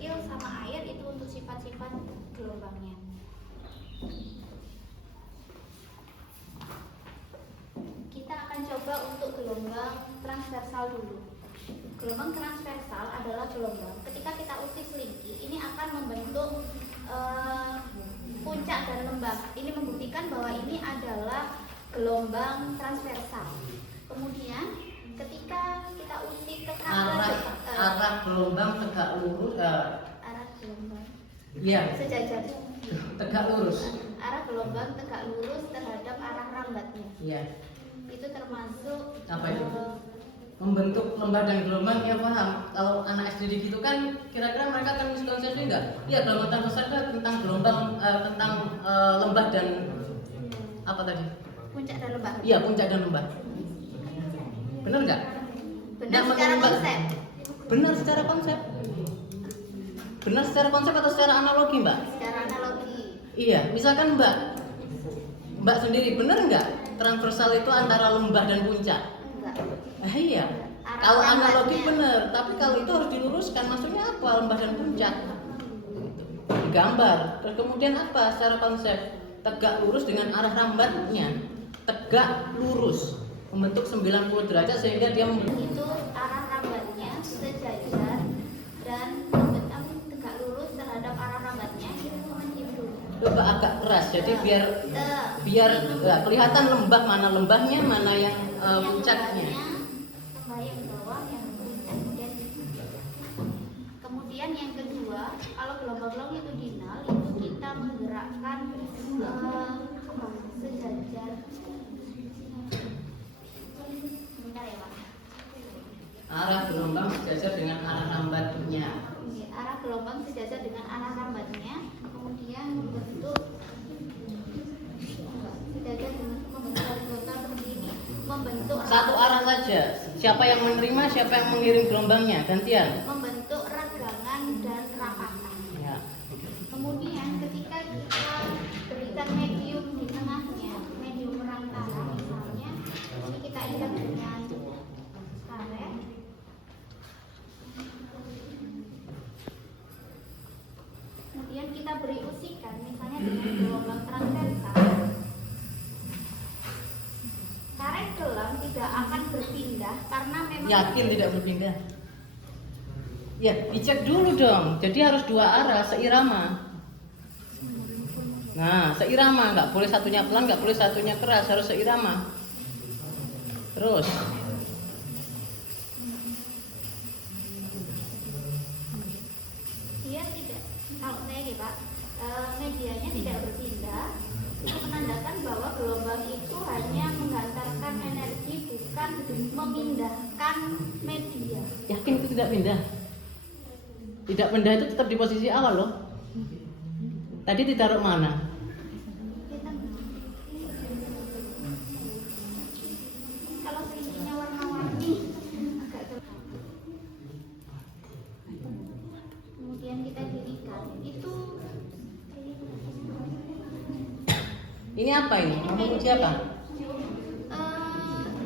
kerikil sama air itu untuk sifat-sifat gelombangnya. Kita akan coba untuk gelombang transversal dulu. Gelombang transversal adalah gelombang ketika kita usik selingki ini akan membentuk puncak dan lembah. Ini membuktikan bahwa ini adalah gelombang transversal. Kemudian ketika kita usik ke arah gelombang tegak lurus, arah gelombang iya, sejajar, tegak lurus. arah gelombang tegak lurus terhadap arah rambatnya. Iya. Itu termasuk Apa itu? Membentuk lembah dan gelombang, ya paham. Kalau anak SD gitu kan kira-kira mereka akan miskonsepsi enggak? Iya, gelombang transversal itu tentang gelombang, tentang lembah dan apa tadi? puncak dan lembah. Iya, puncak dan lembah. Benar nggak? Benar secara konsep. Benar secara konsep. Benar secara konsep atau secara analogi, Mbak? Secara analogi. Iya, misalkan Mbak sendiri benar nggak transversal itu antara lembah dan puncak? Enggak. Iya. Arah Kalau rambatnya. analogi benar, tapi kalau itu harus diluruskan, maksudnya apa lembah dan puncak? Digambar. Terus kemudian apa secara konsep? Tegak lurus dengan arah rambatnya. Tegak lurus, membentuk 90 derajat sehingga dia Itu arah rambatnya sejajar dan membentang tegak lurus terhadap arah rambatnya. Itu menjim dulu. coba agak keras, jadi biar Itu kelihatan lembah, mana lembahnya, mana yang puncaknya. lembah yang bawah, yang puncak. Kemudian yang kedua, kalau gelombang longitudinal itu kita menggerakkan sejajar. Bentar ya Pak. Arah gelombang sejajar dengan arah rambatnya. Oke, arah gelombang sejajar dengan arah rambatnya, kemudian membentuk sejajar dengan membentuk horizontal seperti ini, membentuk Satu arah saja. Siapa yang menerima, siapa yang mengirim gelombangnya, gantian. membentuk ragangan dan rapatan. Ya. Kemudian ketika kita berikan medium di tengahnya, medium perantara misalnya, ini kita ikat dengan karet. Kemudian kita beri usikan, misalnya dengan gelombang transversal. Karet gelang tidak akan berpindah karena memang Yakin tidak berpindah? Ya, dicek dulu dong. Jadi harus dua arah, seirama. Nah, seirama, nggak boleh satunya pelan, nggak boleh satunya keras, harus seirama. Terus, dia tidak, kalau saya gitu Pak, medianya tidak berpindah, itu menandakan bahwa gelombang itu hanya menghantarkan energi, bukan memindahkan media. yakin itu tidak pindah? Tidak pindah itu tetap di posisi awal loh. Tadi ditaruh mana? Kita, kalau selingkihnya warna-warni agak terang. Kemudian kita dirikan itu. Ini apa ini? Mau menguji apa?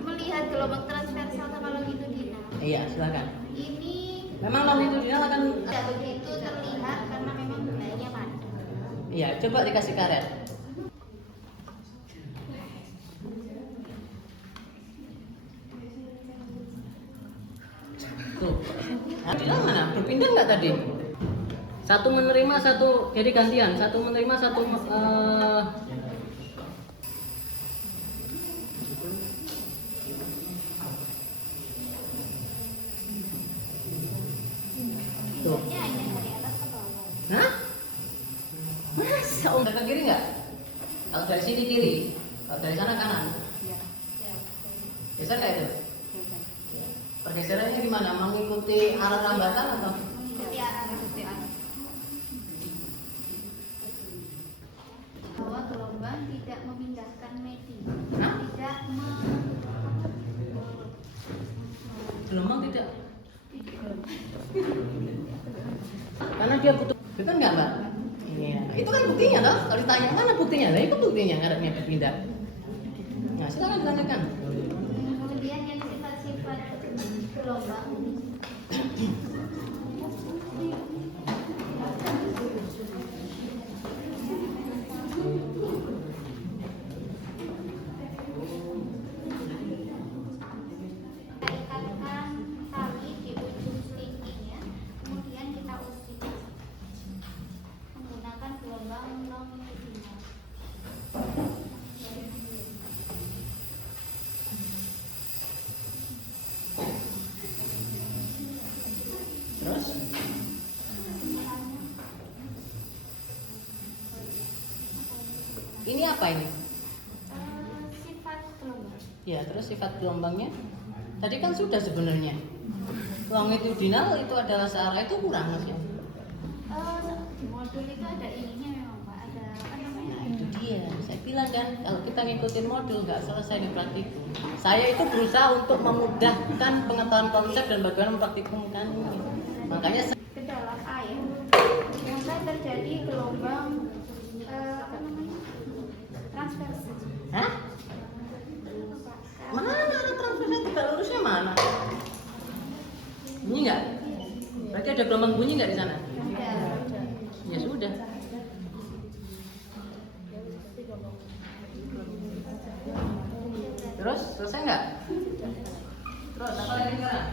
Melihat gelombang transversal sama longitudinal. Iya, silakan. Ini Memang longitudinal akan. tidak begitu terlihat karena memang bendanya padat. Iya, coba dikasih karet. Tuh. Nah, bilang mana? Berpindah nggak tadi? Satu menerima, satu jadi gantian. Satu menerima, satu tuh. Pindahnya hanya dari atas ke bawah. Hah? Masa om ke kiri nggak? Kalau dari sini kiri, kalau dari sana kanan. Bisa nggak itu? Pergeserannya gimana? Mengikuti arah rambatan atau? Mengikuti arah bahwa gelombang tidak memindahkan media, Hah? tidak Gelombang tidak? Karena dia butuh, betul nggak mbak? Iya, itu kan buktinya loh. Kalau ditanya mana buktinya, nah itu buktinya karetnya berpindah. Nah silakan ditanyakan. kemudian yang sifat-sifat gelombang apa ini? Sifat gelombang. Ya, terus sifat gelombangnya tadi kan sudah sebenarnya. Longitudinal itu adalah searah, itu kurang Mas ya. Di modul itu ada ininya memang Pak, ada apa namanya? Nah itu dia, saya bilang kan kalau kita ngikutin modul nggak selesai di praktikum. Saya itu berusaha untuk memudahkan pengetahuan konsep dan bagaimana mempraktikumkannya. Makanya Ke dalam air ternyata terjadi gelombang apa namanya? Transversi. hah? Mana ada transversi tegak lurusnya mana? Bunyi nggak? Berarti ada gelombang bunyi nggak di sana? Ya sudah. Terus selesai nggak? Terus apa lagi sekarang?